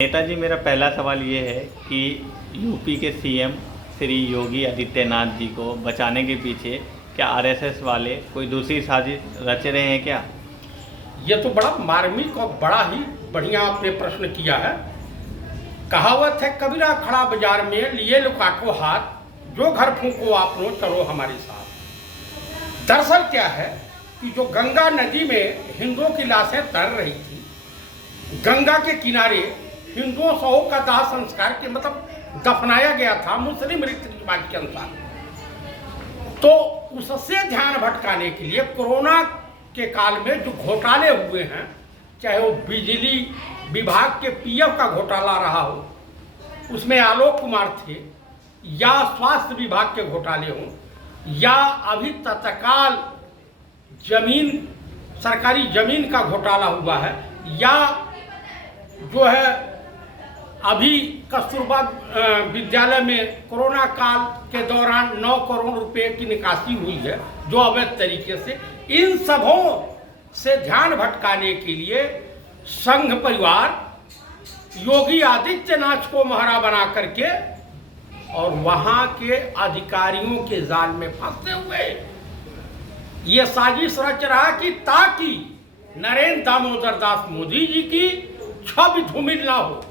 नेताजी, मेरा पहला सवाल ये है कि यूपी के सीएम श्री योगी आदित्यनाथ जी को बचाने के पीछे क्या आरएसएस वाले कोई दूसरी साजिश रच रहे हैं क्या? ये तो बड़ा मार्मिक और बड़ा ही बढ़िया आपने प्रश्न किया है। कहावत है, कबीरा खड़ा बाजार में लिए लो काटो हाथ, जो घर फूंको आपनो चलो हमारे साथ। दरअसल क्या है कि जो गंगा नदी में हिंदुओं की लाशें तैर रही थी, गंगा के किनारे हिंदुओं सौ का दाह संस्कार के मतलब दफनाया गया था मुस्लिम रीति रिवाज के अनुसार। तो उससे ध्यान भटकाने के लिए कोरोना के काल में जो घोटाले हुए हैं, चाहे वो बिजली विभाग के पीएफ का घोटाला रहा हो, उसमें आलोक कुमार थे, या स्वास्थ्य विभाग के घोटाले हों, या अभी तत्काल जमीन सरकारी जमीन का घोटाला हुआ है, या जो है अभी कस्तूरबा विद्यालय में कोरोना काल के दौरान 9 करोड़ रुपए की निकासी हुई है जो अवैध तरीके से, इन सबों से ध्यान भटकाने के लिए संघ परिवार योगी आदित्यनाथ को महारा बना करके और वहां के अधिकारियों के जाल में फंसे हुए ये साजिश रच रहा कि ताकि नरेंद्र दामोदर दास मोदी जी की छवि धूमिल ना हो,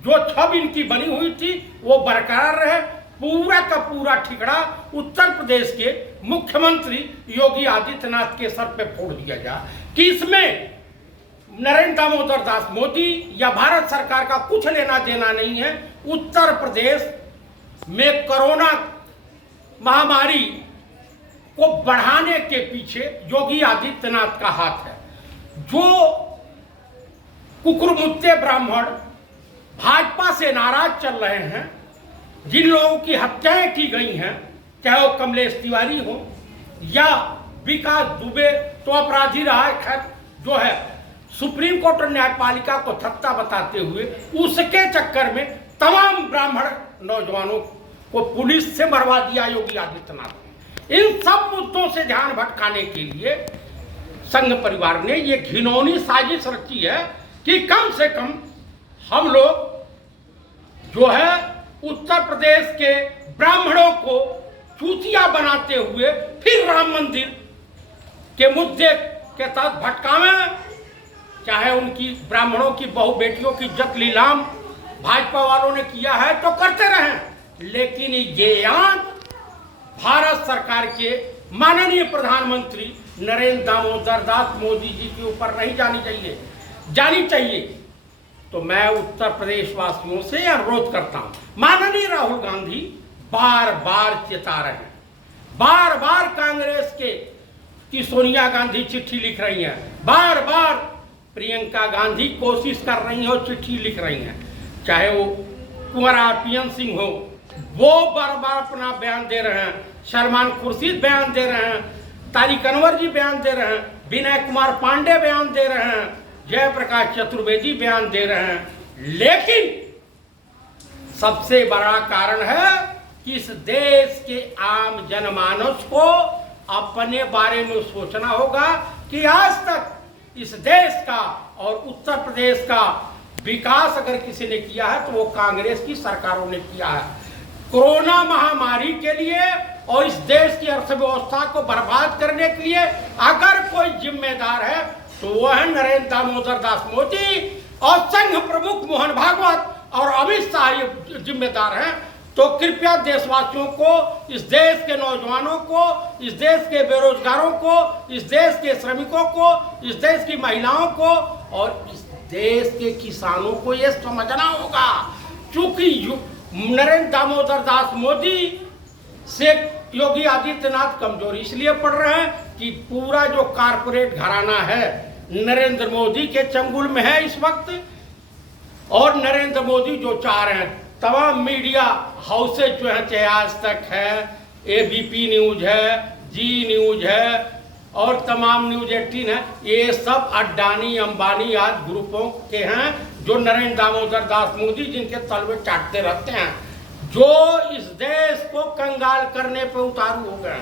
जो छवि इनकी बनी हुई थी वो बरकरार रहे। पूरा का पूरा ठिकरा उत्तर प्रदेश के मुख्यमंत्री योगी आदित्यनाथ के सर पे फोड़ दिया जाए कि इसमें नरेंद्र दामोदर दास मोदी या भारत सरकार का कुछ लेना देना नहीं है। उत्तर प्रदेश में कोरोना महामारी को बढ़ाने के पीछे योगी आदित्यनाथ का हाथ है। जो कुकुरमुत्ते ब्राह्मण भाजपा से नाराज चल रहे हैं, जिन लोगों की हत्याएं की गई हैं, चाहे वो कमलेश तिवारी हो या विकास दुबे, तो अपराधी रहा है, खैर जो है सुप्रीम कोर्ट न्यायपालिका को थत्ता बताते हुए उसके चक्कर में तमाम ब्राह्मण नौजवानों को पुलिस से मरवा दिया योगी आदित्यनाथ ने। इन सब मुद्दों से ध्यान भटकाने के लिए संघ परिवार ने ये घिनौनी साजिश रची है कि कम से कम हम लोग जो है उत्तर प्रदेश के ब्राह्मणों को चूतिया बनाते हुए फिर राम मंदिर के मुद्दे के तहत भटकावें। चाहे उनकी ब्राह्मणों की बहु बेटियों की इज्जत लीलाम भाजपा वालों ने किया है तो करते रहें, लेकिन ये आंच भारत सरकार के माननीय प्रधानमंत्री नरेंद्र दामोदर दास मोदी जी के ऊपर नहीं जानी चाहिए। तो मैं उत्तर प्रदेश वासियों से अनुरोध करता हूं, माननीय राहुल गांधी बार बार चेता रहे हैं, बार बार कांग्रेस की सोनिया गांधी चिट्ठी लिख रही हैं, बार बार प्रियंका गांधी कोशिश कर रही हैं और चिट्ठी लिख रही हैं, चाहे वो कुंवर आरपीएन सिंह हो, वो बार बार अपना बयान दे रहे हैं, सलमान खुर्शीद बयान दे रहे हैं, तारिक अनवर जी बयान दे रहे हैं, विनय कुमार पांडे बयान दे रहे हैं, जयप्रकाश चतुर्वेदी बयान दे रहे हैं। लेकिन सबसे बड़ा कारण है कि इस देश के आम जनमानस को अपने बारे में सोचना होगा कि आज तक इस देश का और उत्तर प्रदेश का विकास अगर किसी ने किया है तो वो कांग्रेस की सरकारों ने किया है। कोरोना महामारी के लिए और इस देश की अर्थव्यवस्था को बर्बाद करने के लिए अगर कोई जिम्मेदार है तो वो है नरेंद्र दामोदर दास मोदी, और संघ प्रमुख मोहन भागवत और अमित शाह जिम्मेदार हैं। तो कृपया देशवासियों को, इस देश के नौजवानों को, इस देश के बेरोजगारों को, इस देश के श्रमिकों को, इस देश की महिलाओं को और इस देश के किसानों को ये समझना होगा, चूंकि नरेंद्र दामोदर दास मोदी से योगी आदित्यनाथ कमजोर इसलिए पड़ रहे हैं कि पूरा जो कारपोरेट घराना है नरेंद्र मोदी के चंगुल में है इस वक्त, और नरेंद्र मोदी जो चाह रहे हैं तमाम मीडिया हाउसेज जो है, चाहे आज तक है, एबीपी न्यूज है, जी न्यूज है और तमाम न्यूज 18 है, ये सब अडानी अंबानी आज ग्रुपों के हैं जो नरेंद्र दामोदर दास मोदी जिनके तलवे चाटते रहते हैं, जो इस देश को कंगाल करने पे उतारू हो गए।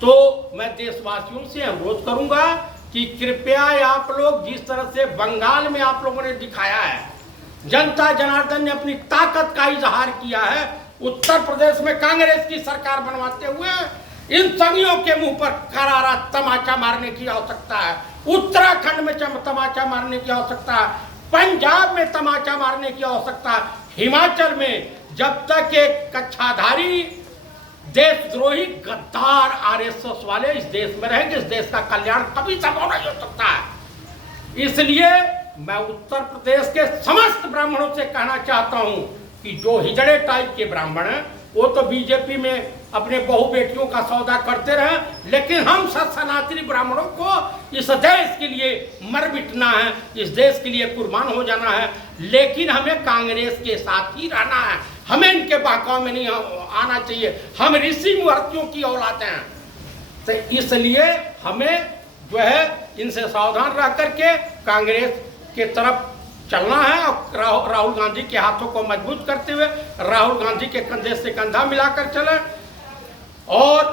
तो मैं देशवासियों से अनुरोध करूंगा कि कृपया आप लोग जिस तरह से बंगाल में आप लोगों ने दिखाया है जनता जनार्दन ने अपनी ताकत का इजहार किया है। उत्तर प्रदेश में कांग्रेस की सरकार बनवाते हुए इन संगियों के मुंह पर करारा तमाचा मारने की आवश्यकता है। उत्तराखंड में तमाचा मारने की आवश्यकता है, पंजाब में तमाचा मारने की आवश्यकता है, हिमाचल में। जब तक एक कच्छाधारी देशद्रोही गद्दार आरएसएस वाले इस देश में रहेंगे, इस देश का कल्याण कभी संभव नहीं हो सकता है। इसलिए मैं उत्तर प्रदेश के समस्त ब्राह्मणों से कहना चाहता हूं कि जो हिजड़े टाइप के ब्राह्मण हैं वो तो बीजेपी में अपने बहु बेटियों का सौदा करते रहे, लेकिन हम सनातनी ब्राह्मणों को इस देश के लिए मर मिटना है, इस देश के लिए कुर्बान हो जाना है। लेकिन हमें कांग्रेस के साथ ही रहना है, हमें इनके बहकाव में नहीं आना चाहिए। हम ऋषि मुहूर्तियों की औलाद हैं, तो इसलिए हमें जो है इनसे सावधान रह करके कांग्रेस के तरफ चलना है और राहुल गांधी के हाथों को मजबूत करते हुए राहुल गांधी के कंधे से कंधा मिलाकर चले। और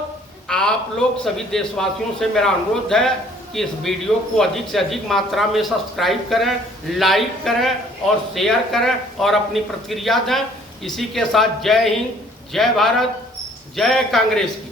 आप लोग सभी देशवासियों से मेरा अनुरोध है कि इस वीडियो को अधिक से अधिक मात्रा में सब्सक्राइब करें, लाइक करें और शेयर करें और अपनी प्रतिक्रिया दें। इसी के साथ जय हिंद, जय भारत, जय कांग्रेस की।